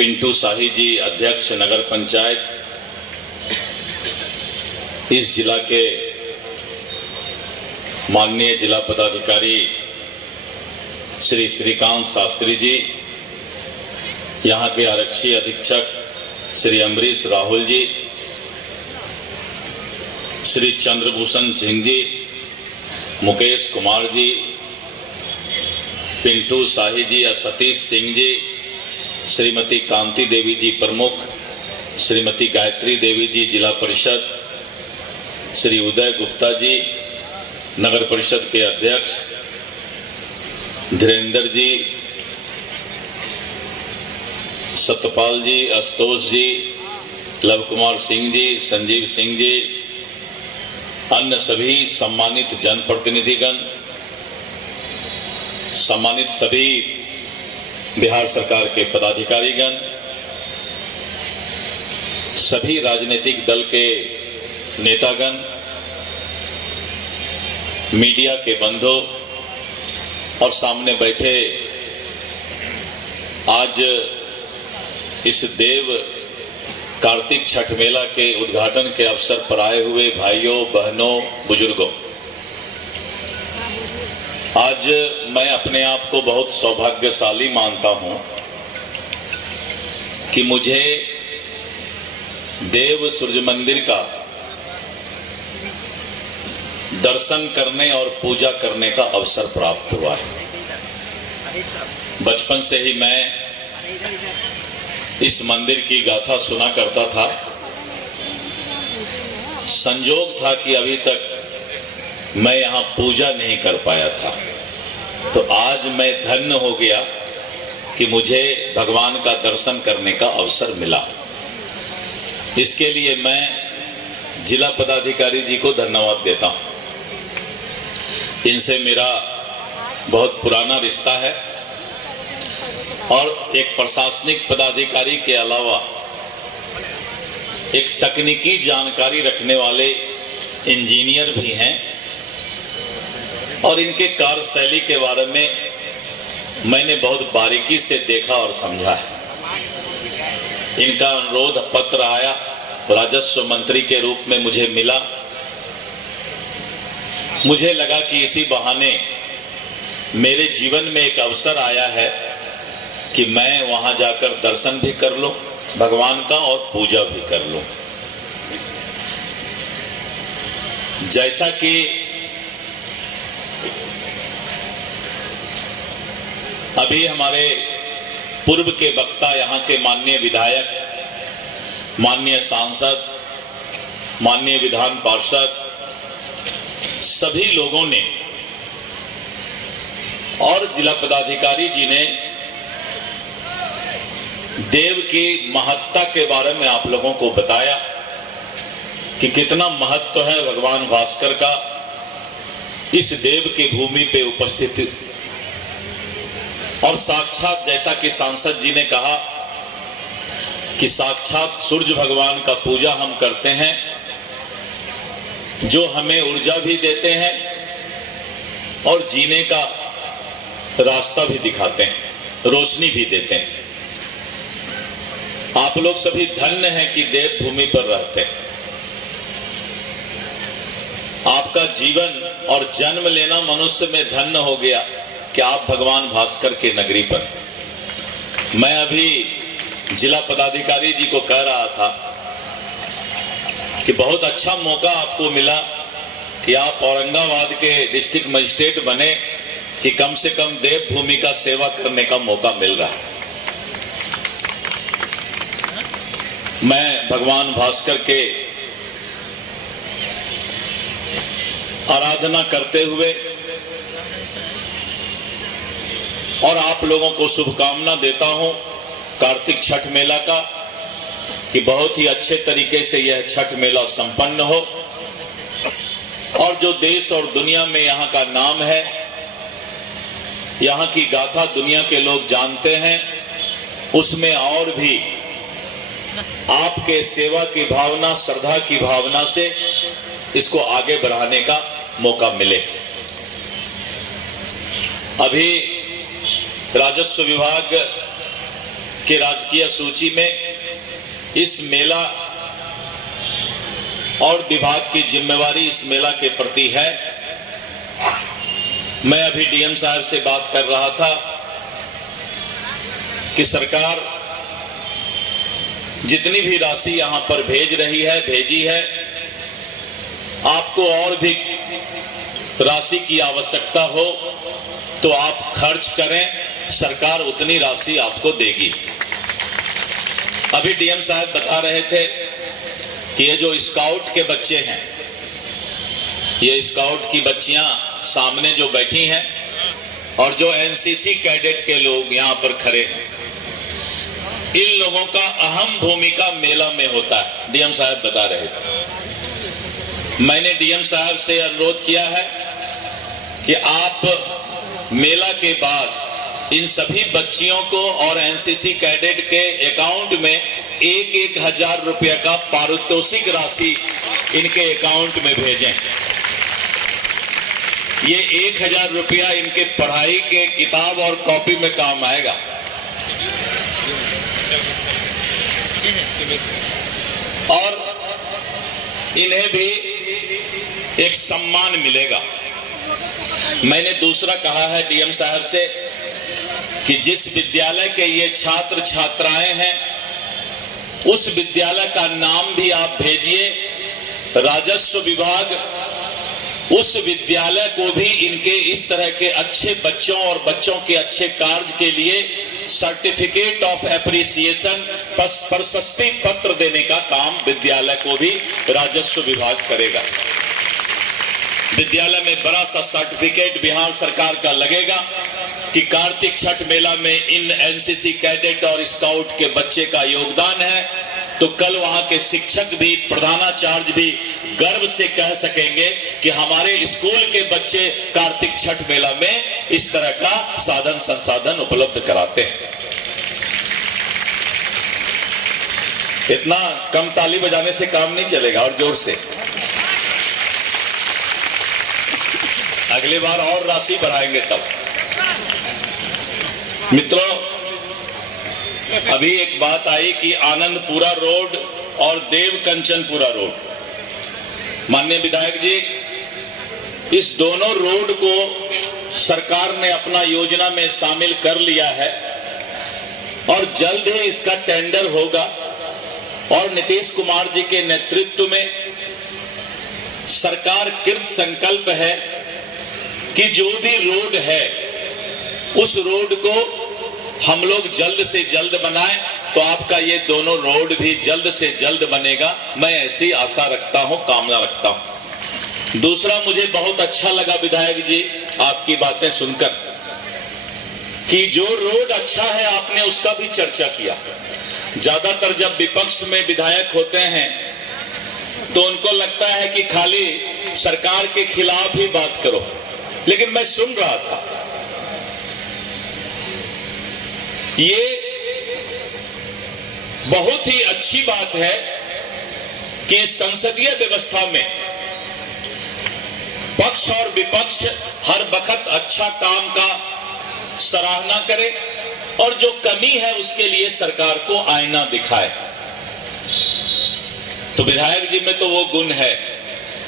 पिंटू शाही जी अध्यक्ष नगर पंचायत, इस जिला के माननीय जिला पदाधिकारी श्री श्रीकांत शास्त्री जी, यहाँ के आरक्षी अधीक्षक श्री अमरीश राहुल जी, श्री चंद्रभूषण सिंह जी, मुकेश कुमार जी, पिंटू शाही जी या सतीश सिंह जी, श्रीमती कांति देवी जी प्रमुख, श्रीमती गायत्री देवी जी जिला परिषद, श्री उदय गुप्ता जी नगर परिषद के अध्यक्ष, धीरेन्द्र जी, सतपाल जी, आशुतोष जी, लव कुमार सिंह जी, संजीव सिंह जी, अन्य सभी सम्मानित जनप्रतिनिधिगण, सम्मानित सभी बिहार सरकार के पदाधिकारीगण, सभी राजनीतिक दल के नेतागण, मीडिया के बंधु और सामने बैठे आज इस देव कार्तिक छठ मेला के उद्घाटन के अवसर पर आए हुए भाइयों, बहनों, बुजुर्गों, आज मैं अपने आप को बहुत सौभाग्यशाली मानता हूं कि मुझे देव सूर्य मंदिर का दर्शन करने और पूजा करने का अवसर प्राप्त हुआ है। बचपन से ही मैं इस मंदिर की गाथा सुना करता था। संजोग था कि अभी तक मैं यहाँ पूजा नहीं कर पाया था, तो आज मैं धन्य हो गया कि मुझे भगवान का दर्शन करने का अवसर मिला। इसके लिए मैं जिला पदाधिकारी जी को धन्यवाद देता हूँ। इनसे मेरा बहुत पुराना रिश्ता है और एक प्रशासनिक पदाधिकारी के अलावा एक तकनीकी जानकारी रखने वाले इंजीनियर भी हैं और इनके कार्यशैली के बारे में मैंने बहुत बारीकी से देखा और समझा है। इनका अनुरोध पत्र आया, राजस्व मंत्री के रूप में मुझे मिला। मुझे लगा कि इसी बहाने मेरे जीवन में एक अवसर आया है कि मैं वहां जाकर दर्शन भी कर लूं भगवान का और पूजा भी कर लूं। जैसा कि अभी हमारे पूर्व के वक्ता, यहाँ के माननीय विधायक, माननीय सांसद, माननीय विधान पार्षद, सभी लोगों ने और जिला पदाधिकारी जी ने देव की महत्ता के बारे में आप लोगों को बताया कि कितना महत्व है भगवान भास्कर का इस देव की भूमि पे उपस्थिति। और साक्षात जैसा कि सांसद जी ने कहा कि साक्षात सूर्य भगवान का पूजा हम करते हैं, जो हमें ऊर्जा भी देते हैं और जीने का रास्ता भी दिखाते हैं, रोशनी भी देते हैं। आप लोग सभी धन्य हैं कि देव भूमि पर रहते हैं। आपका जीवन और जन्म लेना मनुष्य में धन्य हो गया कि आप भगवान भास्कर के नगरी पर। मैं अभी जिला पदाधिकारी जी को कह रहा था कि बहुत अच्छा मौका आपको मिला कि आप औरंगाबाद के डिस्ट्रिक्ट मजिस्ट्रेट बने कि कम से कम देव भूमि का सेवा करने का मौका मिल रहा है। मैं भगवान भास्कर के आराधना करते हुए और आप लोगों को शुभकामना देता हूं कार्तिक छठ मेला का, कि बहुत ही अच्छे तरीके से यह छठ मेला संपन्न हो और जो देश और दुनिया में यहाँ का नाम है, यहाँ की गाथा दुनिया के लोग जानते हैं, उसमें और भी आपके सेवा की भावना, श्रद्धा की भावना से इसको आगे बढ़ाने का मौका मिले। अभी राजस्व विभाग के राजकीय सूची में इस मेला और विभाग की जिम्मेवारी इस मेला के प्रति है। मैं अभी डीएम साहब से बात कर रहा था कि सरकार जितनी भी राशि यहां पर भेजी है, आपको और भी राशि की आवश्यकता हो तो आप खर्च करें, सरकार उतनी राशि आपको देगी। अभी डीएम साहब बता रहे थे कि ये जो स्काउट के बच्चे हैं, ये स्काउट की बच्चियां सामने जो बैठी हैं और जो एनसीसी कैडेट के लोग यहां पर खड़े हैं, इन लोगों का अहम भूमिका मेला में होता है। डीएम साहब बता रहे थे। मैंने डीएम साहब से अनुरोध किया है कि आप मेला के बाद इन सभी बच्चियों को और एनसीसी कैडेट के अकाउंट में 1,000 रुपये का पारितोषिक राशि इनके अकाउंट में भेजें। ये 1,000 रुपया इनके पढ़ाई के किताब और कॉपी में काम आएगा। और इन्हें भी एक सम्मान मिलेगा। मैंने दूसरा कहा है डीएम साहब से कि जिस विद्यालय के ये छात्र छात्राएं हैं, उस विद्यालय का नाम भी आप भेजिए। राजस्व विभाग उस विद्यालय को भी इनके इस तरह के अच्छे बच्चों और बच्चों के अच्छे कार्य के लिए सर्टिफिकेट ऑफ एप्रिसिएशन, प्रशस्ति पत्र देने का काम विद्यालय को भी राजस्व विभाग करेगा। विद्यालय में बड़ा सा सर्टिफिकेट बिहार सरकार का लगेगा कि कार्तिक छठ मेला में इन एनसीसी कैडेट और स्काउट के बच्चे का योगदान है। तो कल वहां के शिक्षक भी, प्रधानाचार्य भी गर्व से कह सकेंगे कि हमारे स्कूल के बच्चे कार्तिक छठ मेला में इस तरह का साधन संसाधन उपलब्ध कराते हैं। इतना कम ताली बजाने से काम नहीं चलेगा, और जोर से। अगली बार और राशि बढ़ाएंगे तब। मित्रों, अभी एक बात आई कि आनंदपुरा रोड और देव कंचनपुरा रोड, माननीय विधायक जी, इस दोनों रोड को सरकार ने अपना योजना में शामिल कर लिया है और जल्द ही इसका टेंडर होगा। और नीतीश कुमार जी के नेतृत्व में सरकार कृत संकल्प है कि जो भी रोड है उस रोड को हम लोग जल्द से जल्द बनाएं। तो आपका ये दोनों रोड भी जल्द से जल्द बनेगा, मैं ऐसी आशा रखता हूं, कामना रखता हूं। दूसरा, मुझे बहुत अच्छा लगा विधायक जी आपकी बातें सुनकर कि जो रोड अच्छा है आपने उसका भी चर्चा किया। ज्यादातर जब विपक्ष में विधायक होते हैं तो उनको लगता है कि खाली सरकार के खिलाफ ही बात करो, लेकिन मैं सुन रहा था, ये बहुत ही अच्छी बात है कि संसदीय व्यवस्था में पक्ष और विपक्ष हर वक्त अच्छा काम का सराहना करे और जो कमी है उसके लिए सरकार को आईना दिखाए। तो विधायक जी में तो वो गुण है,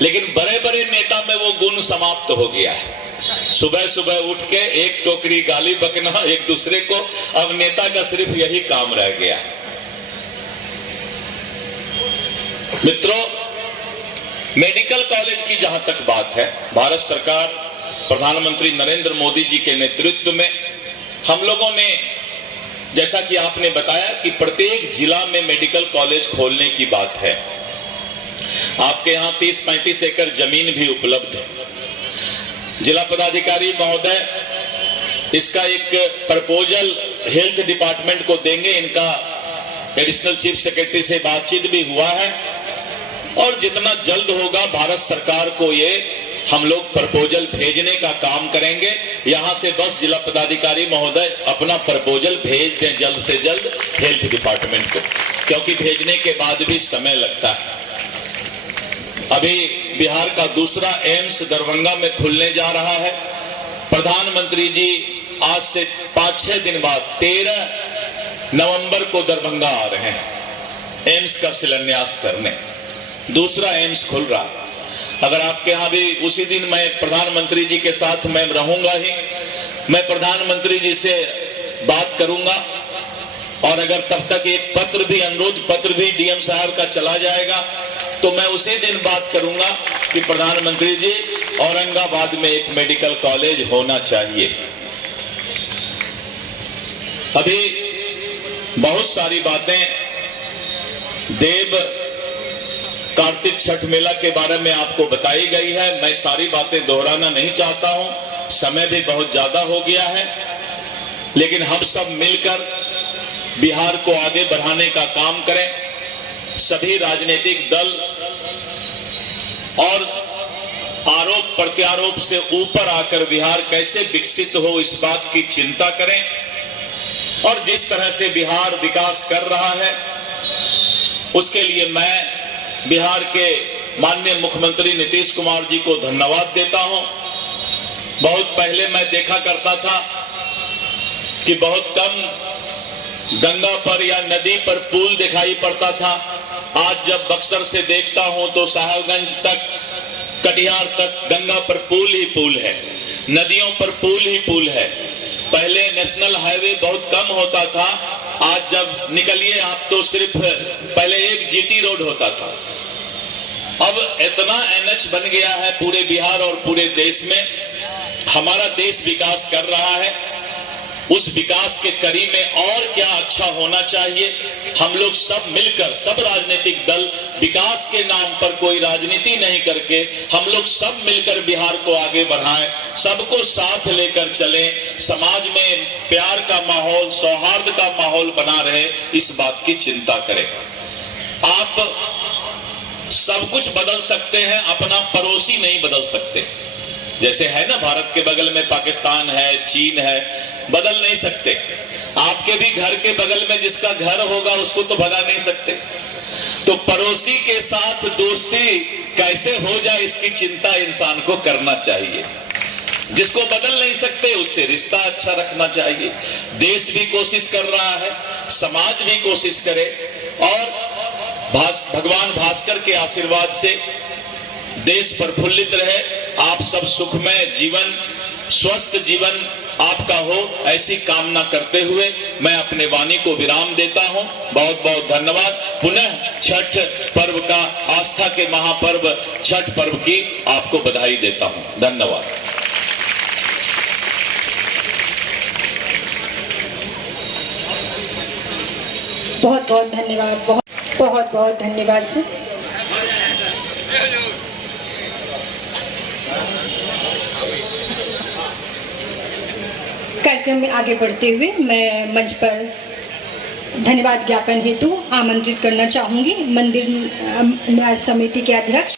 लेकिन बड़े बड़े नेता में वो गुण समाप्त हो गया है। सुबह सुबह उठ के एक टोकरी गाली बकना एक दूसरे को, अब नेता का सिर्फ यही काम रह गया। मित्रों, मेडिकल कॉलेज की जहां तक बात है, भारत सरकार प्रधानमंत्री नरेंद्र मोदी जी के नेतृत्व में हम लोगों ने, जैसा कि आपने बताया कि प्रत्येक जिला में मेडिकल कॉलेज खोलने की बात है। आपके यहां 30-35 एकड़ जमीन भी उपलब्ध है। जिला पदाधिकारी महोदय इसका एक प्रपोजल हेल्थ डिपार्टमेंट को देंगे। इनका एडिशनल चीफ सेक्रेटरी से बातचीत भी हुआ है और जितना जल्द होगा भारत सरकार को ये हम लोग प्रपोजल भेजने का काम करेंगे। यहां से बस जिला पदाधिकारी महोदय अपना प्रपोजल भेज दें जल्द से जल्द हेल्थ डिपार्टमेंट को, क्योंकि भेजने के बाद भी समय लगता है। अभी बिहार का दूसरा एम्स दरभंगा में खुलने जा रहा है। प्रधानमंत्री जी आज से 5-6 दिन बाद 13 नवंबर को दरभंगा आ रहे हैं एम्स का शिलान्यास करने। दूसरा एम्स खुल रहा। अगर आपके यहाँ भी उसी दिन मैं प्रधानमंत्री जी के साथ मैं रहूंगा ही, मैं प्रधानमंत्री जी से बात करूंगा और अगर तब तक एक पत्र भी, अनुरोध पत्र भी डीएम साहब का चला जाएगा तो मैं उसी दिन बात करूंगा कि प्रधानमंत्री जी औरंगाबाद में एक मेडिकल कॉलेज होना चाहिए। अभी बहुत सारी बातें देव कार्तिक छठ मेला के बारे में आपको बताई गई है। मैं सारी बातें दोहराना नहीं चाहता हूं, समय भी बहुत ज्यादा हो गया है, लेकिन हम सब मिलकर बिहार को आगे बढ़ाने का काम करें। सभी राजनीतिक दल और आरोप प्रत्यारोप से ऊपर आकर बिहार कैसे विकसित हो इस बात की चिंता करें और जिस तरह से बिहार विकास कर रहा है उसके लिए मैं बिहार के माननीय मुख्यमंत्री नीतीश कुमार जी को धन्यवाद देता हूं। बहुत पहले मैं देखा करता था कि बहुत कम गंगा पर या नदी पर पुल दिखाई पड़ता था। आज जब बक्सर से देखता हूं तो साहेबगंज तक, कटिहार तक गंगा पर पुल ही पुल है, नदियों पर पुल ही पुल है। पहले नेशनल हाईवे बहुत कम होता था, आज जब निकलिए आप तो सिर्फ पहले एक जीटी रोड होता था, अब इतना एनएच बन गया है पूरे बिहार और पूरे देश में। हमारा देश विकास कर रहा है, उस विकास के कड़ी में और क्या अच्छा होना चाहिए। हम लोग सब मिलकर, सब राजनीतिक दल विकास के नाम पर कोई राजनीति नहीं करके हम लोग सब मिलकर बिहार को आगे बढ़ाएं, सबको साथ लेकर चलें, समाज में प्यार का माहौल, सौहार्द का माहौल बना रहे, इस बात की चिंता करें। आप सब कुछ बदल सकते हैं, अपना पड़ोसी नहीं बदल सकते। जैसे है ना, भारत के बगल में पाकिस्तान है, चीन है, बदल नहीं सकते। आपके भी घर के बगल में जिसका घर होगा उसको तो भगा नहीं सकते। तो पड़ोसी के साथ दोस्ती कैसे हो जाए इसकी चिंता इंसान को करना चाहिए। जिसको बदल नहीं सकते उससे रिश्ता अच्छा रखना चाहिए। देश भी कोशिश कर रहा है, समाज भी कोशिश करे और भगवान भास्कर के आशीर्वाद से देश प्रफुल्लित रहे। आप सब सुखमय जीवन, स्वस्थ जीवन आपका हो, ऐसी कामना करते हुए मैं अपने वाणी को विराम देता हूं। बहुत बहुत धन्यवाद। पुनः छठ पर्व का, आस्था के महापर्व छठ पर्व की आपको बधाई देता हूं। धन्यवाद। बहुत बहुत धन्यवाद, बहुत बहुत धन्यवाद सर। कार्यक्रम में आगे बढ़ते हुए मैं मंच पर धन्यवाद ज्ञापन हेतु आमंत्रित करना चाहूंगी मंदिर न्यास समिति के अध्यक्ष